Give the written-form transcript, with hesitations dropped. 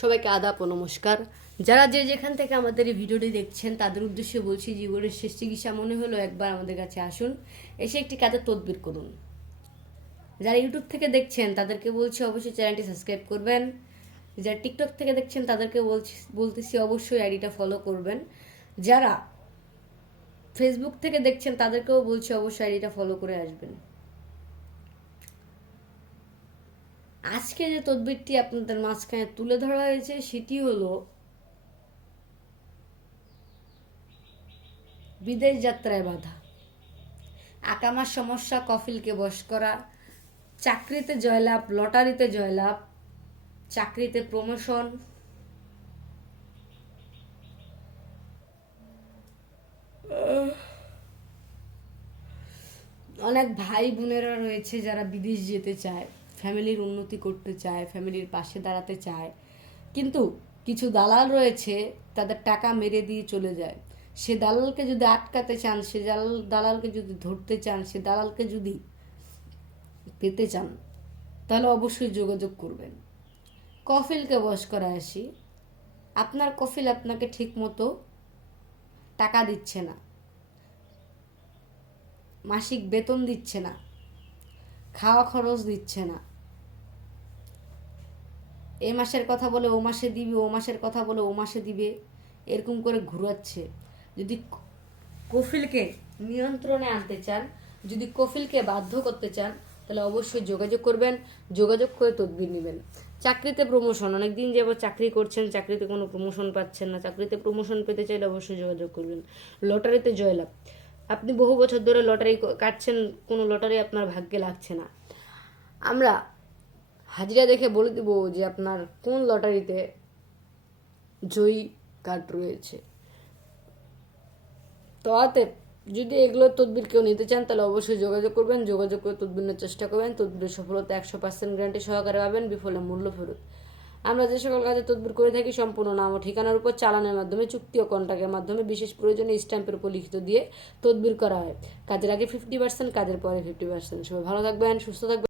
সবাইকে আদাব ও নমস্কার। যারা যে যেখান থেকে আমাদের এই ভিডিওটি দেখছেন তাদের উদ্দেশ্যে বলছি, জীবনের শেষ চিকিৎসা মনে হলো একবার আমাদের কাছে আসুন, এসে একটি কাজের তদবির করুন। যারা ইউটিউব থেকে দেখছেন তাদেরকে বলছি অবশ্যই চ্যানেলটি সাবস্ক্রাইব করবেন। যারা টিকটক থেকে দেখছেন তাদেরকে বলতেছি অবশ্যই আইডিটা ফলো করবেন। যারা ফেসবুক থেকে দেখছেন তাদেরকেও বলছি অবশ্যই আইডিটা ফলো করে আসবেন। আজকে যে তদবিরটি আপনাদের মাঝখানে তুলে ধরা হয়েছে সেটি হলো বিদেশ যাত্রায় বাধা, আকামার সমস্যা, কফিলকে বশ করা, চাকরিতে জয়লাভ, লটারিতে জয়লাভ, চাকরিতে প্রমোশন, অনেক ভাই বোনেরা রয়েছে যারা বিদেশ যেতে চায়, ফ্যামিলির উন্নতি করতে চায়, ফ্যামিলির পাশে দাঁড়াতে চায়, কিন্তু কিছু দালাল রয়েছে তাদের টাকা মেরে দিয়ে চলে যায়। সে দালালকে যদি আটকাতে চান, সে দালালকে যদি ধরতে চান, সে দালালকে যদি পেতে চান, তাহলে অবশ্যই যোগাযোগ করবেন। কফিলকে বশ করা আসি, আপনার কফিল আপনাকে ঠিক মতো টাকা দিচ্ছে না, মাসিক বেতন দিচ্ছে না, খাওয়া খরচ দিচ্ছে না, এ মাসের কথা বলে ও মাসে দিবে, ও মাসের কথা বলে ও মাসে দিবে, এরকম করে ঘুরাচ্ছে। যদি কফিলকে নিয়ন্ত্রণে আনতে চান, যদি কফিলকে বাধ্য করতে চান, তাহলে অবশ্যই যোগাযোগ করবেন, যোগাযোগ করে তদবির নেবেন। চাকরিতে প্রমোশন, অনেকদিন যাবত চাকরি করছেন, চাকরিতে কোনো প্রমোশন পাচ্ছেন না, চাকরিতে প্রমোশন পেতে চাইলে অবশ্যই যোগাযোগ করবেন। লটারিতে জয়লাভ, আপনি বহু বছর ধরে লটারি কাটছেন, কোনো লটারি আপনার ভাগ্যে লাগছে না, আমরা হাজিরা দেখে বলে দিব যে আপনার কোন লটারিতে জয়ী কার্ড রয়েছে। তো অতএব যদি এগুলোর তদবির কেউ নিতে চান তাহলে অবশ্যই যোগাযোগ করবেন, যোগাযোগ করে তদবির নেওয়ার চেষ্টা করবেন। তদবিরের সফলতা 100% গ্যারান্টি সহকারে পাবেন, বিফলে মূল্য ফেরত। আমরা যে সকল কাজে তদবির করে থাকি সম্পূর্ণ নাম ও ঠিকানার উপর চালানের মাধ্যমে, চুক্তি ও কন্ট্রাক্টের মাধ্যমে, বিশেষ প্রয়োজনে স্ট্যাম্পের উপর লিখিত দিয়ে তদবির করা হয়। কাজের আগে 50%, কাজের পরে 50%। সবাই ভালো থাকবেন, সুস্থ থাকবেন।